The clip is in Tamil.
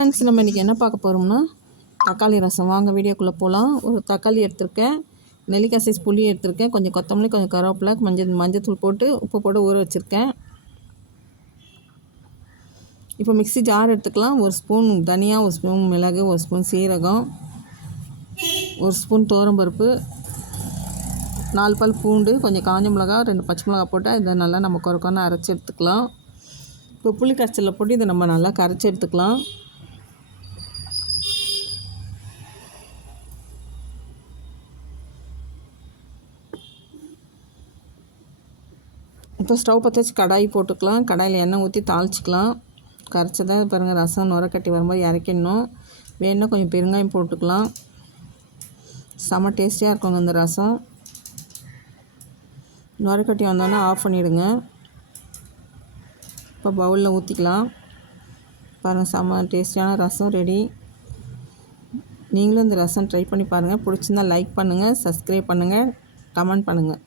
ஃப்ரெண்ட்ஸ் நம்ம இன்றைக்கி என்ன பார்க்க போகிறோம்னா தக்காளி ரசம். வாங்க வீடியோக்குள்ளே போகலாம் ஒரு தக்காளி எடுத்திருக்கேன். நெல்லிக்காய் சைஸ் புளி எடுத்திருக்கேன். கொஞ்சம் கொத்தமல்லி கொஞ்சம் கருவேப்பிலை மஞ்சள் மஞ்சத்தூள் போட்டு உப்பு போட்டு ஊற வச்சுருக்கேன். இப்போ மிக்ஸி ஜார் எடுத்துக்கலாம். ஒரு ஸ்பூன் தனியாக ஒரு ஸ்பூன் மிளகு ஒரு ஸ்பூன் சீரகம் ஒரு ஸ்பூன் பருப்பு நாலு பால் பூண்டு கொஞ்சம் காஞ்ச மிளகா ரெண்டு பச்சை மிளகா போட்டால் இதை நல்லா நம்ம குறைக்கணும் அரைச்சி எடுத்துக்கலாம். இப்போ புளி கரைச்சலில் போட்டு இதை நம்ம நல்லா கரைச்சி எடுத்துக்கலாம். இப்போ ஸ்டவ் பற்ற வச்சு கடாய் போட்டுக்கலாம். கடாயில் எண்ணெய் ஊற்றி தாளிச்சிக்கலாம். கரைச்சதை பாருங்கள் ரசம் நுரக்கட்டி வரும்போது இறக்கிடணும். வேணுன்னா கொஞ்சம் பெருங்காயம் போட்டுக்கலாம். செம்ம டேஸ்டியாக இருக்குங்க இந்த ரசம். நுரக்கட்டி வந்தோடனே ஆஃப் பண்ணிவிடுங்க இப்போ பவுலில் ஊற்றிக்கலாம் பாருங்கள் செம்ம டேஸ்டியான ரசம் ரெடி நீங்களும் இந்த ரசம் ட்ரை பண்ணி பாருங்கள் பிடிச்சிருந்தால் லைக் பண்ணுங்கள் சப்ஸ்கிரைப் பண்ணுங்கள் கமெண்ட் பண்ணுங்கள்